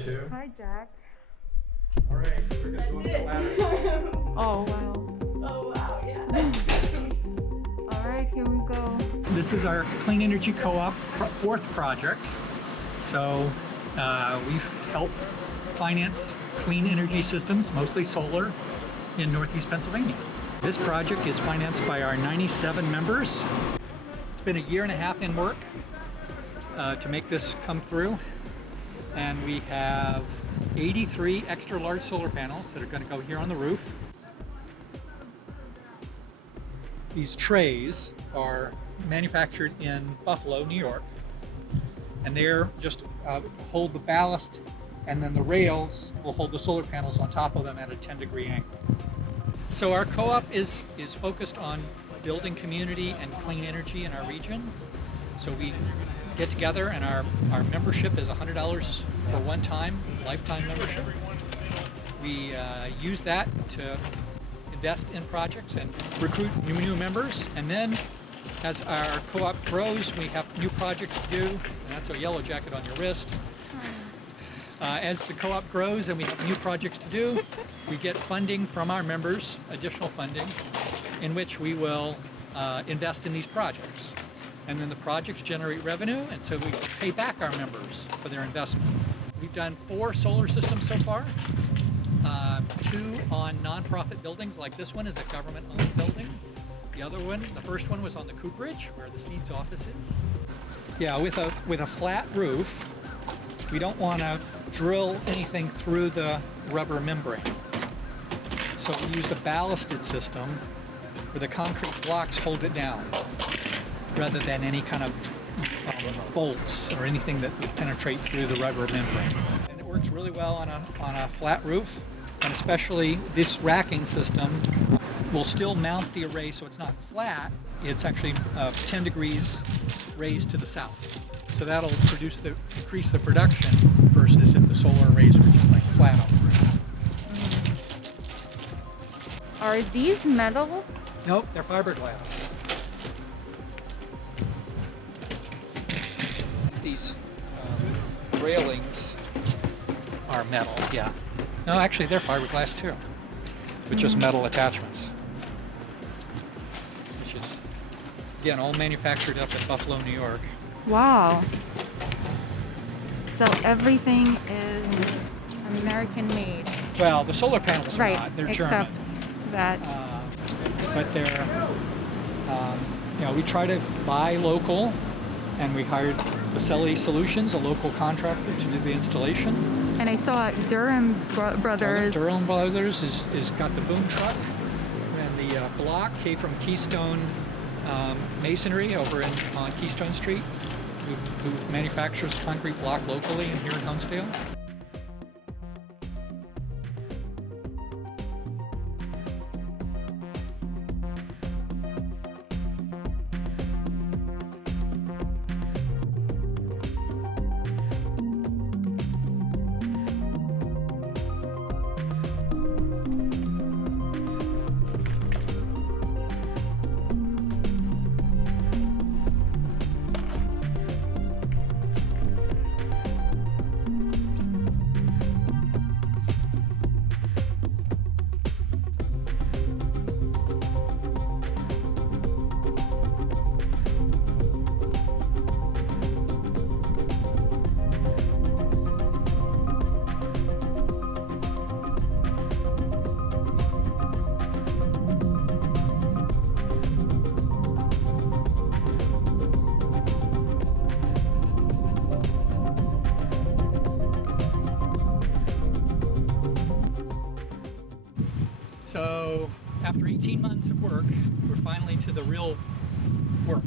too. Hi, Jack. All right, we're gonna go up the ladder. Oh, wow. Oh wow, yeah. All right, here we go. This is our Clean Energy Co-op fourth project. So we've helped finance clean energy systems, mostly solar, in Northeast Pennsylvania. This project is financed by our 97 members. It's been a year and a half in work to make this come through. And we have 83 extra large solar panels that are going to go here on the roof. These trays are manufactured in Buffalo, New York, and they're just hold the ballast, and then the rails will hold the solar panels on top of them at a 10-degree angle. So our co-op is focused on building community and clean energy in our region. So we get together, and our membership is $100 for one time, lifetime membership. We use that to invest in projects and recruit new members, and then as our co-op grows, we have new projects to do, and that's a yellow jacket on your wrist. As the co-op grows and we have new projects to do, we get funding from our members, additional funding, in which we will invest in these projects. And then the projects generate revenue, and so we pay back our members for their investment. We've done 4 solar systems so far. 2 on nonprofit buildings, like this one is a government-owned building. The first one was on the Cooperage, where the Seeds office is. Yeah, with a flat roof, we don't want to drill anything through the rubber membrane. So we use a ballasted system where the concrete blocks hold it down, rather than any kind of bolts or anything that would penetrate through the rubber membrane. And it works really well on a flat roof, and especially this racking system will still mount the array so it's not flat. It's actually 10 degrees raised to the south. So that'll increase the production versus if the solar arrays were just like flat on the roof. Are these metal? Nope, they're fiberglass. These railings are metal, yeah. No, actually they're fiberglass too, with just metal attachments. Which is, again, all manufactured up in Buffalo, New York. Wow. So everything is American made. Well, the solar panels are not, they're except German. That. But they're, we try to buy local, and we hired Baselli Solutions, a local contractor, to do the installation. And I saw Durham Brothers. Durham Brothers is got the boom truck, and the block came from Keystone Masonry over on Keystone Street, who manufactures concrete block locally and here in Honesdale. So after 18 months of work, we're finally to the real work,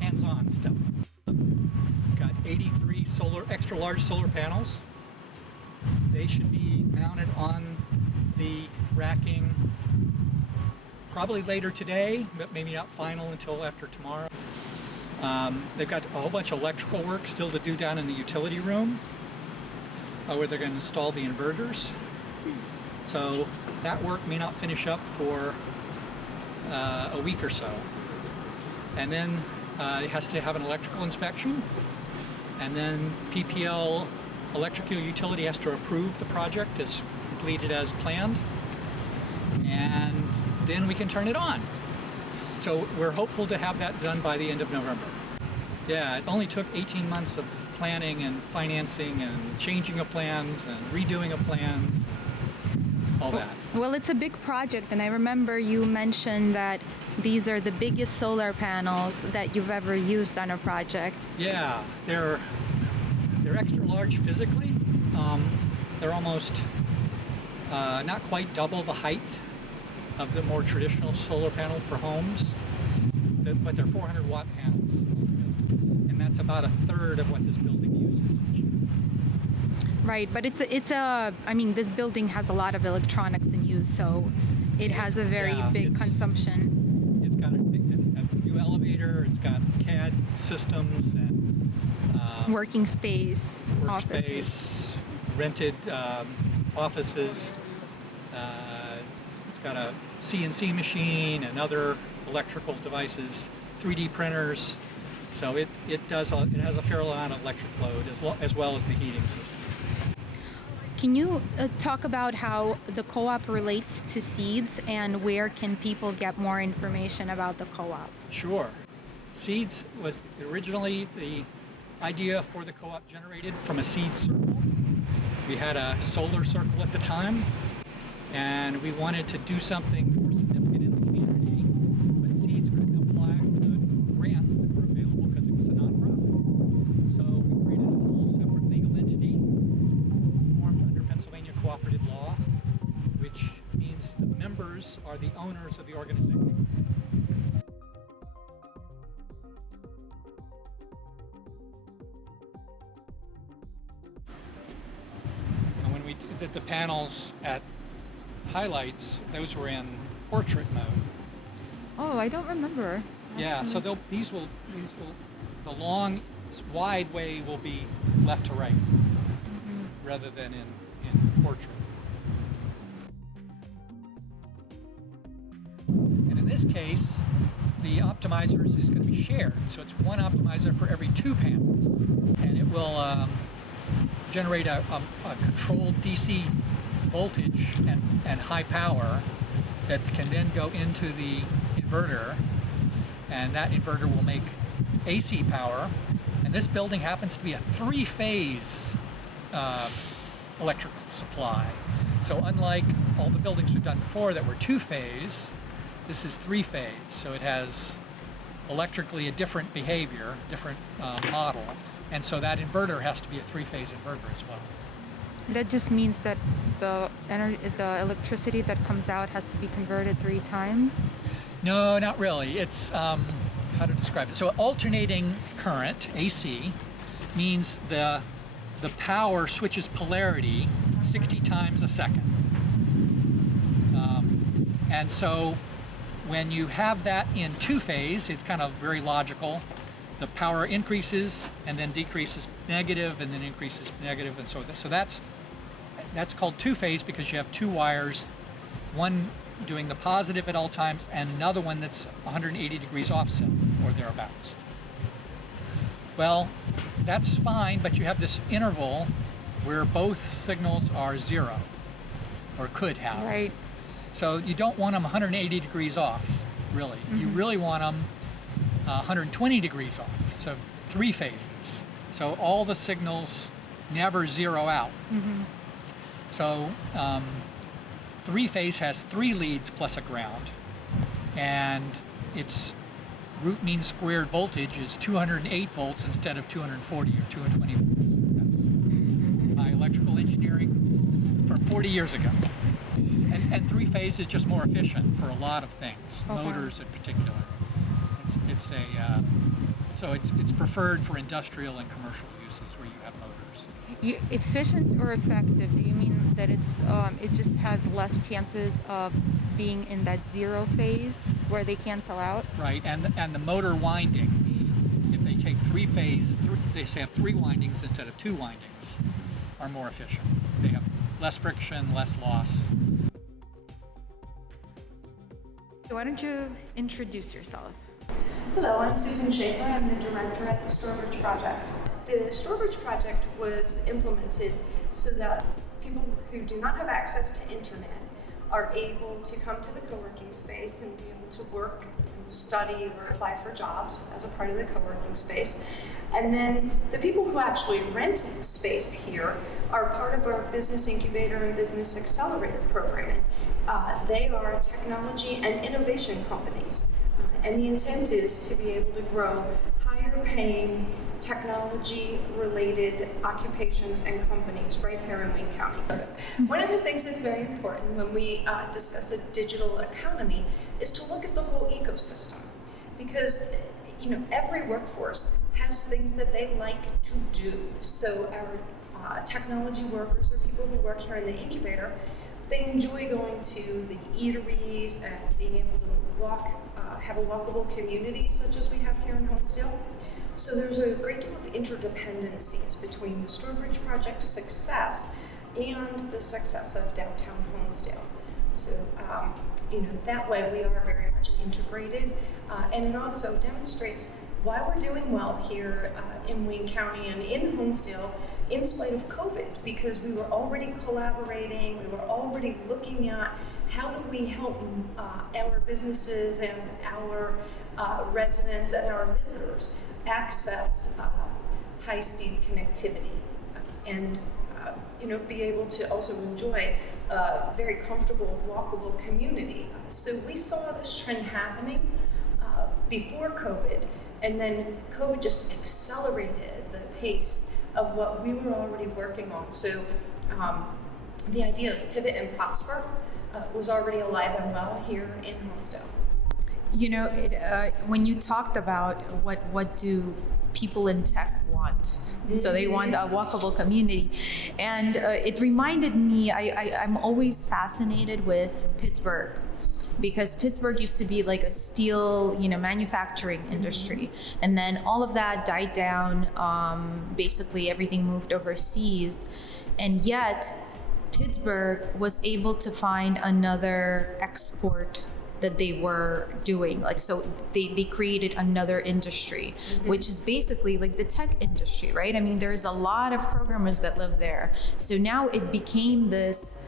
hands-on stuff. We've got 83 extra large solar panels. They should be mounted on the racking probably later today, but maybe not final until after tomorrow. They've got a whole bunch of electrical work still to do down in the utility room, where they're going to install the inverters. So that work may not finish up for a week or so. And then it has to have an electrical inspection. And then PPL electrical utility has to approve the project as completed as planned, and then we can turn it on. So we're hopeful to have that done by the end of November. Yeah, it only took 18 months of planning and financing and changing of plans and redoing of plans, all that. Well, it's a big project, and I remember you mentioned that these are the biggest solar panels that you've ever used on a project. Yeah, they're extra large physically. They're almost not quite double the height of the more traditional solar panel for homes, but they're 400 watt panels altogether, and that's about a third of what this building uses each year. Right, but I mean, this building has a lot of electronics in use, so it has a very big consumption. It's got a new elevator, it's got CAD systems and Working space, offices. workspace, rented offices. It's got a CNC machine and other electrical devices, 3D printers. So it has a fair amount of electric load as well as the heating system. Can you talk about how the co-op relates to Seeds, and where can people get more information about the co-op? Sure. Seeds was originally the idea for the co-op generated from a seed circle. We had a solar circle at the time, and we wanted to do something more significant in the community, but Seeds couldn't apply for the grants that were available because it was a nonprofit. So we created a whole separate legal entity formed under Pennsylvania cooperative law, which means the members are the owners of the organization. And when we did the panels at highlights, those were in portrait mode. Oh, I don't remember. Yeah, so the long, wide way will be left to right rather than in portrait. And in this case, the optimizer is going to be shared. So it's one optimizer for every two panels. And it will generate a controlled DC voltage and high power that can then go into the inverter, and that inverter will make AC power. And this building happens to be a three-phase electrical supply. So unlike all the buildings we've done before that were two-phase, this is three-phase. So it has electrically a different behavior, different model, and so that inverter has to be a three-phase inverter as well. That just means that the electricity that comes out has to be converted 3 times? No, not really. It's, how to describe it? So alternating current, AC, means the power switches polarity 60 times a second. And so when you have that in two-phase, it's kind of very logical. The power increases and then decreases negative and then increases negative, and so that's called two-phase because you have two wires, one doing the positive at all times and another one that's 180 degrees offset or thereabouts. Well, that's fine, but you have this interval where both signals are zero, or could have. Right. So you don't want them 180 degrees off, really. You really want them 120 degrees off, so 3 phases. So all the signals never zero out. So 3-phase has 3 leads plus a ground, and its root mean squared voltage is 208 volts instead of 240 or 220 volts. That's my electrical engineering from 40 years ago. And 3-phase is just more efficient for a lot of things, motors in particular. It's preferred for industrial and commercial uses where you have motors. Efficient or effective? Do you mean that it just has less chances of being in that 0 phase where they cancel out? Right, and the motor windings, if they take 3-phase, they have 3 windings instead of 2 windings, are more efficient. They have less friction, less loss. Why don't you introduce yourself? Hello, I'm Susan Schaefer. I'm the director at the Strawbridge Project. The Stourbridge project was implemented so that people who do not have access to internet are able to come to the co-working space and be able to work and study or apply for jobs as a part of the co-working space. And then the people who actually rent space here are part of our Business Incubator and Business Accelerator program. They are technology and innovation companies. And the intent is to be able to grow higher paying technology-related occupations and companies right here in Wayne County. One of the things that's very important when we discuss a digital economy is to look at the whole ecosystem, because every workforce has things that they like to do. So our technology workers or people who work here in the incubator, they enjoy going to the eateries and being able to walk, have a walkable community such as we have here in Homestead. So there's a great deal of interdependencies between the Stourbridge project's success and the success of downtown Homestead. So, that way we are very much integrated, and it also demonstrates why we're doing well here in Wayne County and in Homestead in spite of COVID, because we were already collaborating, we were already looking at how do we help our businesses and our residents and our visitors access high-speed connectivity and be able to also enjoy a very comfortable, walkable community. So we saw this trend happening before COVID, and then COVID just accelerated the pace of what we were already working on. So the idea of pivot and prosper was already alive and well here in Homestead. When you talked about what do people in tech want, so they want a walkable community, and it reminded me, I'm always fascinated with Pittsburgh, because Pittsburgh used to be like a steel, manufacturing industry, and then all of that died down. Basically, everything moved overseas, and yet Pittsburgh was able to find another export that they were doing. So they created another industry, which is basically like the tech industry, right? I mean, there's a lot of programmers that live there. So now it became this,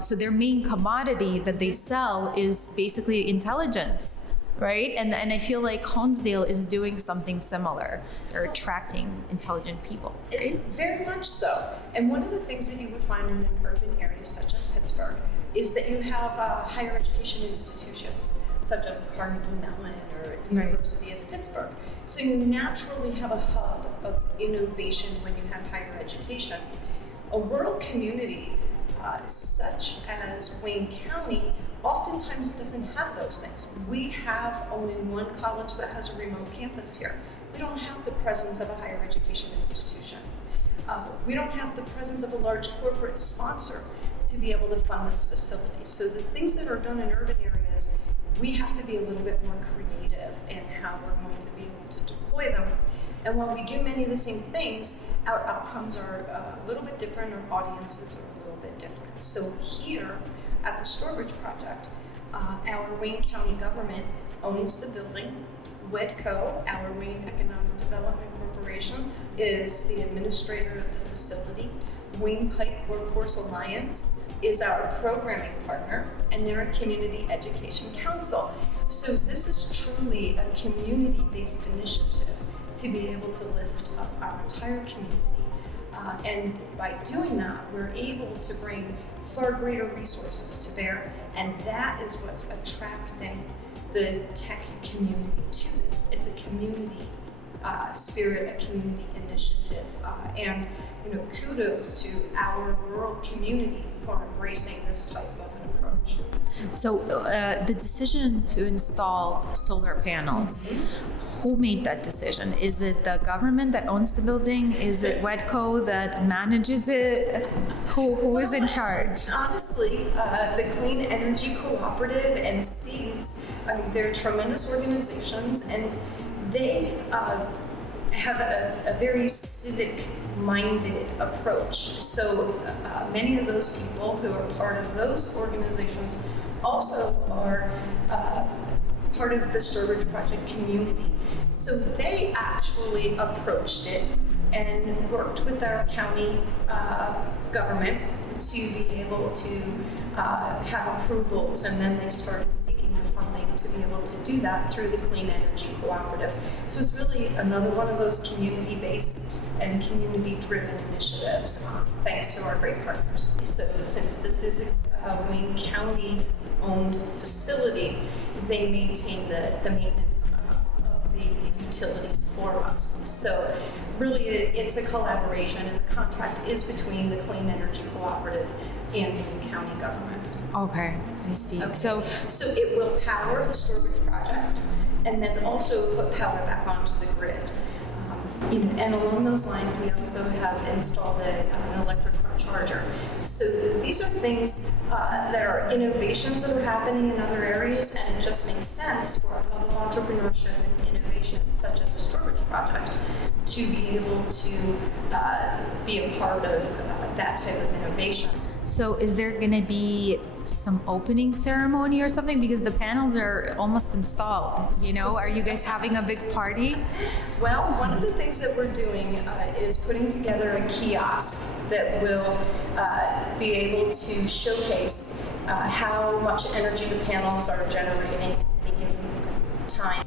so their main commodity that they sell is basically intelligence, right? And I feel like Honesdale is doing something similar. They're attracting intelligent people. Very much so. And one of the things that you would find in an urban area such as Pittsburgh is that you have higher education institutions such as Carnegie Mellon or University of Pittsburgh. So you naturally have a hub of innovation when you have higher education. A rural community such as Wayne County oftentimes doesn't have those things. We have only one college that has a remote campus here. We don't have the presence of a higher education institution. We don't have the presence of a large corporate sponsor to be able to fund this facility. So the things that are done in urban areas, we have to be a little bit more creative in how we're going to be able to deploy them. And while we do many of the same things, our outcomes are a little bit different, our audiences are a little bit different. So here at the Stourbridge project, our Wayne County government owns the building. WEDCO, our Wayne Economic Development Corporation, is the administrator of the facility. Wayne Pike Workforce Alliance is our programming partner, and they're a community education council. So this is truly a community-based initiative to be able to lift up our entire community. And by doing that, we're able to bring far greater resources to bear, and that is what's attracting the tech community to this. It's a community spirit, a community initiative, and kudos to our rural community for embracing this type of an approach. So the decision to install solar panels, who made that decision? Is it the government that owns the building? Is it WEDCO that manages it? Who is in charge? Honestly, the Clean Energy Cooperative and SEEDS, they're tremendous organizations, and they have a very civic-minded approach. So many of those people who are part of those organizations also are part of the Stourbridge Project community. So they actually approached it and worked with our county government to be able to have approvals, and then they started seeking the funding to be able to do that through the Clean Energy Cooperative. So it's really another one of those community-based and community-driven initiatives, thanks to our great partners. So since this is a Wayne County-owned facility, they maintain the maintenance of the utilities for us. So really, it's a collaboration, and the contract is between the Clean Energy Cooperative and the county government. Okay, I see. Okay. So So it will power the storage project, and then also put power back onto the grid. And along those lines, we also have installed an electric car charger. So these are things that are innovations that are happening in other areas, and it just makes sense for a hub of entrepreneurship and innovation, such as a storage project, to be able to be a part of that type of innovation. So is there gonna be some opening ceremony or something? Because the panels are almost installed, you know? Are you guys having a big party? Well, one of the things that we're doing is putting together a kiosk that will be able to showcase how much energy the panels are generating at any given time.